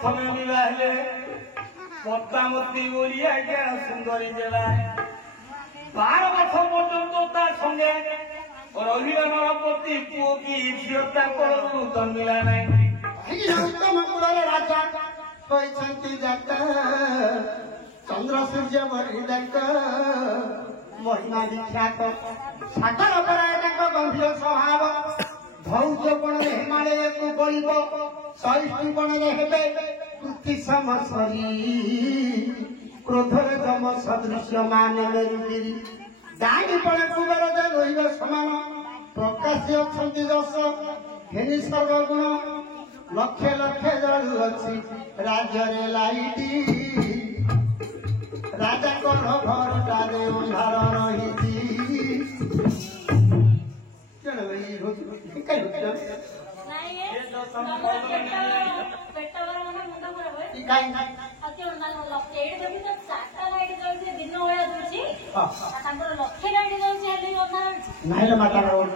प्रथम विवाहे पद्मावती बोली आज्ञा सुंदरी देला 12 वर्ष पर्यंत संगे रहिला नरपति पुओ की झीता कलू जन्मिला नहीं उत्तम कुलर राजा होइछन्ति जात चंद्र सूर्य बरिदाक महिमा विख्यात सागर अपराधक गंभीर स्वभाव धौर्यपण हिमालय को बलिब सहिष्णुपण हेबे कृति समसरी क्रोधर दम सदृश्य मान मेरुगिरी दानीपण कुबेर रहिब समान प्रकाश अछन्ति दश घेनी सर्वगुण लक्षे लक्षे जलु अछि राज्य लाइटी राजा घर टारे अंधार रही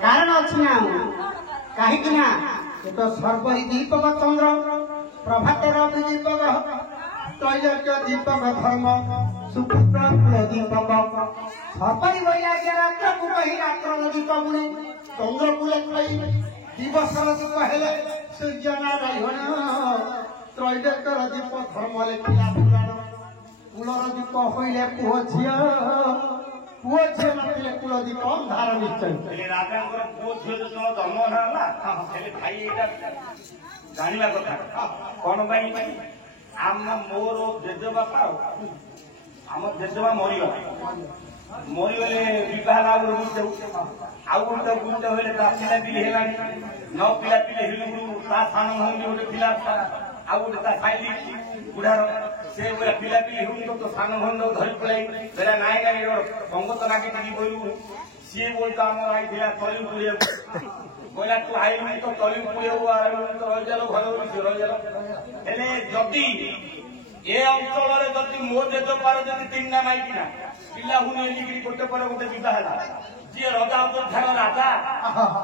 कारण अच्छी ना कहीं सर्वरी दीपक चंद्र प्रभात रवि दीपक त्रैलोक्य दीपक धर्म सुपुत्र कुल दीपक सर्वरी वैराग्य रात्र को कही रात्र दीप मुनि चंद्र कुल कही दिवस दीप हेले सूर्य नारायण त्रैलोक्य दीप धर्म लेखिला पुराण कुलर दीप हईले पुह झील पुओ झील नथिले कुल दीप अंधार निश्चय राजा पुओ झील जो जन्म ना भाई यहाँ जानवा कथा कौन आम मोर जेजेबापा आम जेजेबा मरीगले बहा आउ गोटे गुरुत हले पिला पिली है न पिला पिली हेलु सान भौणी गोटे पिला आउ गोटे खाई बुढ़ार से पिला पिली हो तो सान भौणी धरी पड़ाई बेला नाई गाड़ी पंगत नागी बोलू सी बोल तो आम आई तली पुड़िया कहला तू आई तो तली पुड़िया तो रहीजाल घर रहीजाल हेले जदि ए अंचल जदि मो जेजपार जदि 3टा माइकिना पिला हुई गोटे पर गोटे बहा जी रजा ध्यान राजा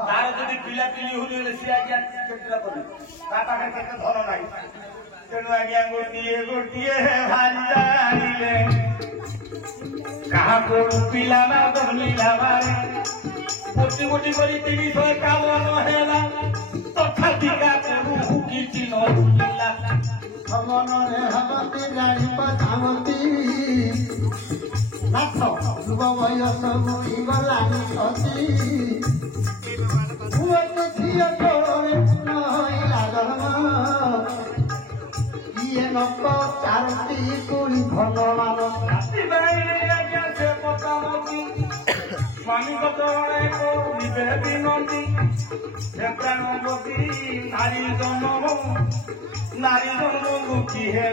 तार जदि पिला पिली हुई सी आज्ञा केटा कर पाखे केते धन ना तेणु आज्ञा गोटे गोटे भारी जानिले कहा को पिला ना धनिला बारे गोटी गोटी करी 351 हेला तथापिका प्रभु किछि न भूलिला भगवान हवती जानी पधावती नाथ युव वयस मुई गलानी सती भुवन झिय तोरे नहिला जन्म इए नक चारती कोई भगवान आज्ञा से पतावती स्वामी कतरे को निवेदी नदी हे प्राणवती नारी जन्म की है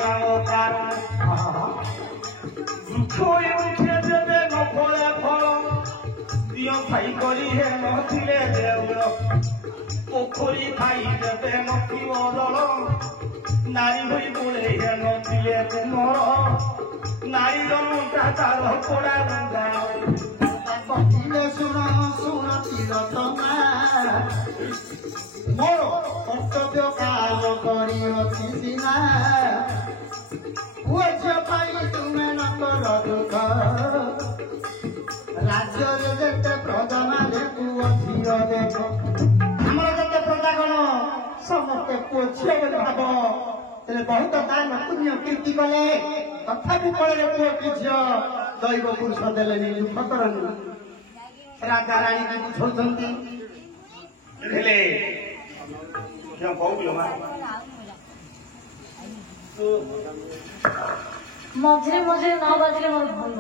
कारण दुखोई उठे देवे न फले फल दियो खाई करी है नथिले देउल पोखरी खाई देवे नथिव दल नारी होई बोले है नथिले तुमर नारी जन्मटा तार पड़ा गंगा कथिले सुन तीरतमा मोर कर्तव्य काम करिअछि सिना पुओ झिଅ पाई तुमे न कर दुख राज्य जेते प्रजा माने पुओ झिଅ देख हमर जेते प्रजागण समस्ते पुओ झिଅ बोली भाव तेरे बहुत दान पुण्य कीर्ति कले तथापि फଳରେ पुओ कि झिଅ दैव पुरुष देलेनि दुख करनी राजा रानी की बुझौछन्ति हेले क्या कहू मा मझे मझे 9 बजे मोर भल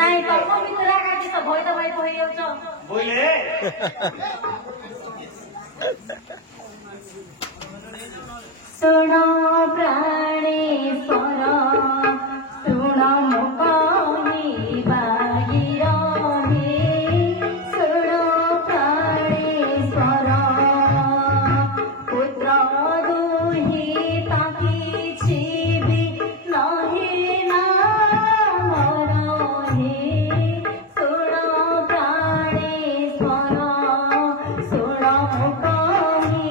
नहीं तम भितर काटी सब भय तो भय होई जाउछ बोले सुनो प्राणेश्वर सुनो मुकामी बाहिर सुनो प्राणेश्वर पुत्र दुहि ताकी छिबी नहे ना मरहे सुनो प्राणेश्वर सुनो मुकामी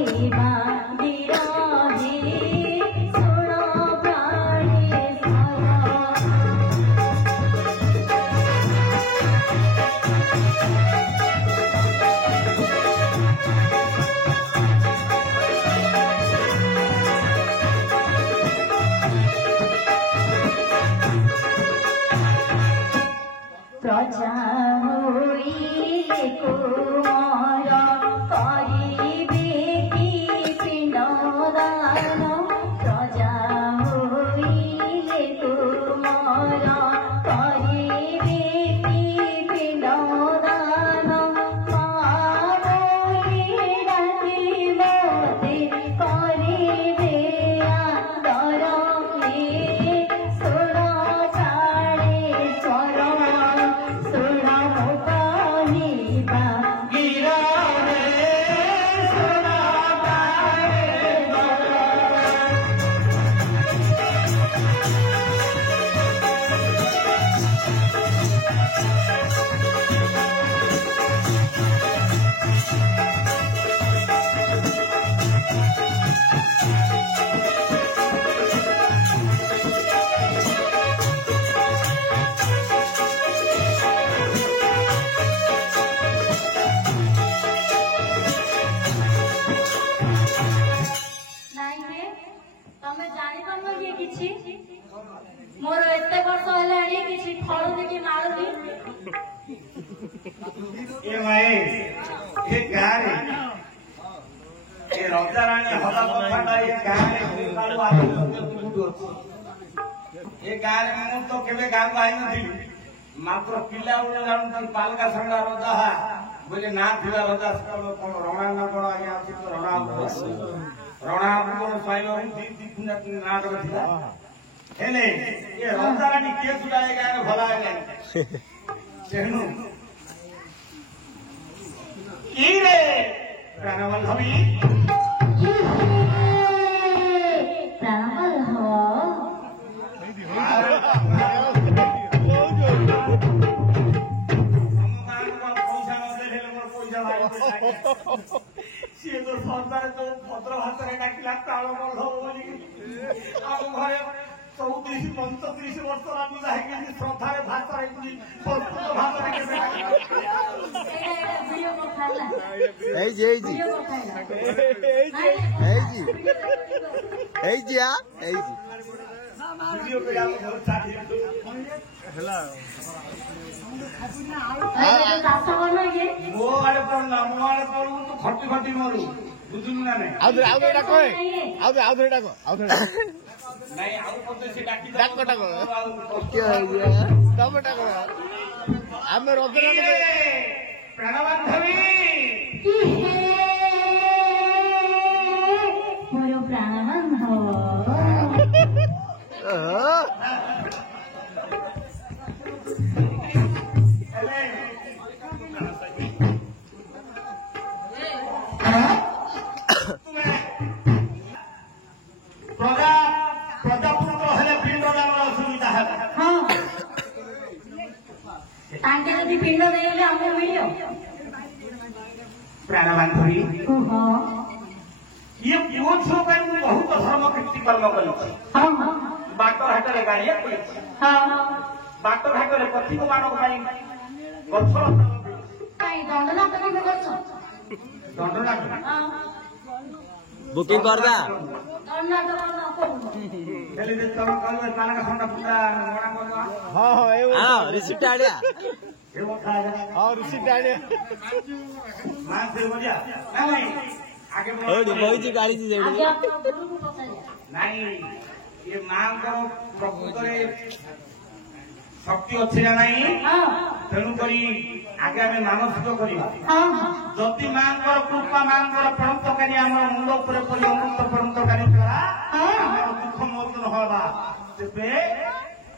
ए माए ए गारे ए रजा रानी हवा कथाटा ए गारे कालु आलो ए गारे मु तो केबे गाम आइ नथिली मात्र पिला उले जानु पालका संडा रजा हा बोले ना थिला रजा सकल कोन रणा ना कोन आया अछि तो रणा रणा कोन पाइलो दी दी पुना नाटक थिला हेले ए रजा रानी के सुडाए गाने भला गाने सेनु की रे प्राणवल्लभी ସିଏ ତ ସରକାର ଯୋଉ ଭଦ୍ର ଭାଷାରେ ଡାକିଲା ତାଳ ବଲ୍ଲଭ ବୋଲି ଆମ ଘରେ 34-35 ବର୍ଷ ଲାଗି ଯାଇକି ଶ୍ରଦ୍ଧାରେ ଭାଷାରେ ସଂସ୍କୃତ ଭାଷାରେ କେବେ ଭିଡିଓ କରିବା ବହୁତ ସାଥି ହେଲା ମୋ ଆଡେ ପଡୁନା ମୋ ଆଡେ ପଡୁ ତୁ ଖଟି ଖଟି ମରୁ ବୁଝୁନୁ ନା ନାଇଁ ଆଉ ଏଇଟା କହେ ଆଉ ଏଇଟା କହ ଆଉ ନାଇଁ ଆଉ ପଦେ ସେ ଡାକି ତମେ ଡାକ ଆମେ ରଜରେ ପ୍ରାଣବାନ୍ଧବୀ ମୋର ପ୍ରାଣବାନ୍ଧବ ପ୍ରଜାପୁତ୍ର ହେଲେ ପିଣ୍ଡଦାନର ଅସୁବିଧା ହେଲା ହଁ ତାଙ୍କେ ଯଦି ପିଣ୍ଡ ଦେଇଗଲେ ଆମକୁ ମିଳିବ ପ୍ରାଣବାନ୍ଧବୀ କୁହ ଇଏ ପୁଅ ଝିଅ ପାଇଁ ମୁଁ ବହୁତ ଧର୍ମ କୀର୍ତ୍ତି କର୍ମ କଲି ହଁ ହଁ ବାଟ ଘାଟରେ ଗାଡ଼ିଆ ପଡ଼ିଛି ହଁ ବାଟ ଘାଟରେ ପଥିକ ମାନଙ୍କ ପାଇଁ ଗଛ କାଇଁ ଦଣ୍ଡନାଟ କେବେ କରୁଛ ଦଣ୍ଡନାଟ ବୁକିଂ କରିଦା ଦଣ୍ଡନାଟ କରୁନ ହେଲେ ଯେ ତମ କହିବେ ତାନକ ସଣ୍ଡା ପୁରା ଗଣା କରିବା ହଁ ରିସିପ୍ଟ ଆଣିଆ ଏ କଥା ହଁ ରିସିପ୍ଟ ଆଣିଆ ମାସେ ବଢିଆ ନାଇଁ ଆଗେ ବଇଛି ଗାଡିଛି ଆଜ୍ଞା ଆପଣ ଗୁରୁଙ୍କୁ ପଚାରିବା ନାଇଁ ଏ ମାଙ୍କର ପ୍ରକୃତରେ ଶକ୍ତି ଅଛି ନା ନାହିଁ ହଁ ତେଣୁକରି ଆଗେ ଆମେ ମାନସିକ କରିବା ହଁ ହଁ ଯଦି ମାଙ୍କର କୃପା ମାଙ୍କର ପରନ୍ତକାରୀ ଆମର ମୁଣ୍ଡ ଉପରେ ପରି ଅମୃତ ପରନ୍ତକାରୀ ଦ୍ୱାରା ଆମର ଦୁଃଖ ମୋଚନ ହବା ତେବେ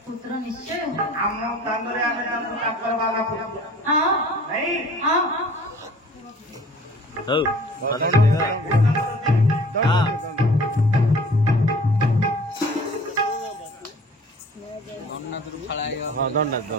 ପୁତ୍ର ନିଶ୍ଚୟ ଆମ ସ୍ଥାନରେ ଆମେ ତାଙ୍କୁ ତାଙ୍କର ବାବା ପୁତ୍ର ହଁ ନାଇଁ ହଁ ହଉ ଦଣ୍ଡନାଥ